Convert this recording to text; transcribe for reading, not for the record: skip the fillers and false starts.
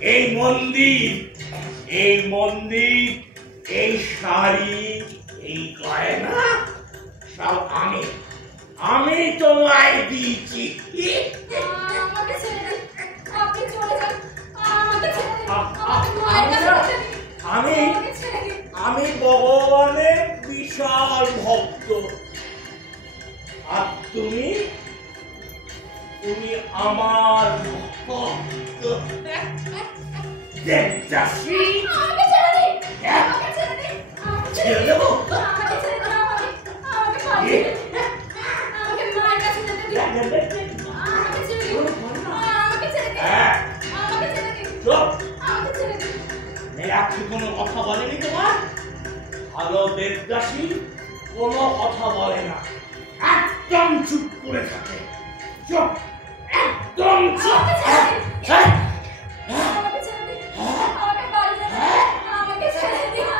এই মন্দির, এই শাড়ি, এই গয়না সব আমি তোমায় দিয়েছি। আমি ভগবানের বিশাল ভক্ত, আর তুমি আমার ভক্ত। দেবদাসী, ছেড়ে দেবো? কোনো কথা বলেনি তোমার? ভালো দেবদাসী কোনো কথা বলে না, একদম চুপ করে থাকে। চুপ, একদম চুপ।